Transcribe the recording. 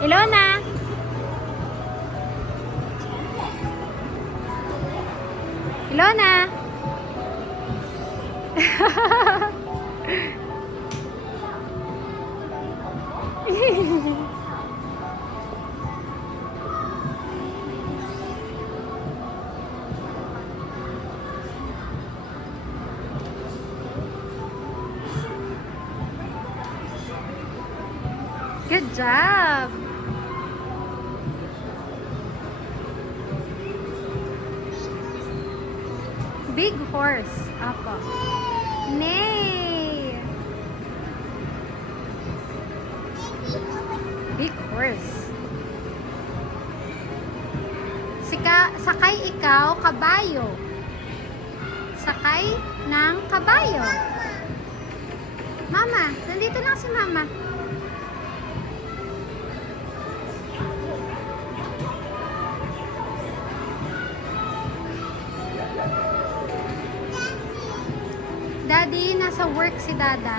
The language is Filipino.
Ilona! Ilona! Good job! Big horse. Apo. Nay! Big horse. Sakay ikaw, kabayo. Sakay ng kabayo. Mama, nandito lang si Mama. Daddy, nasa work si Dada.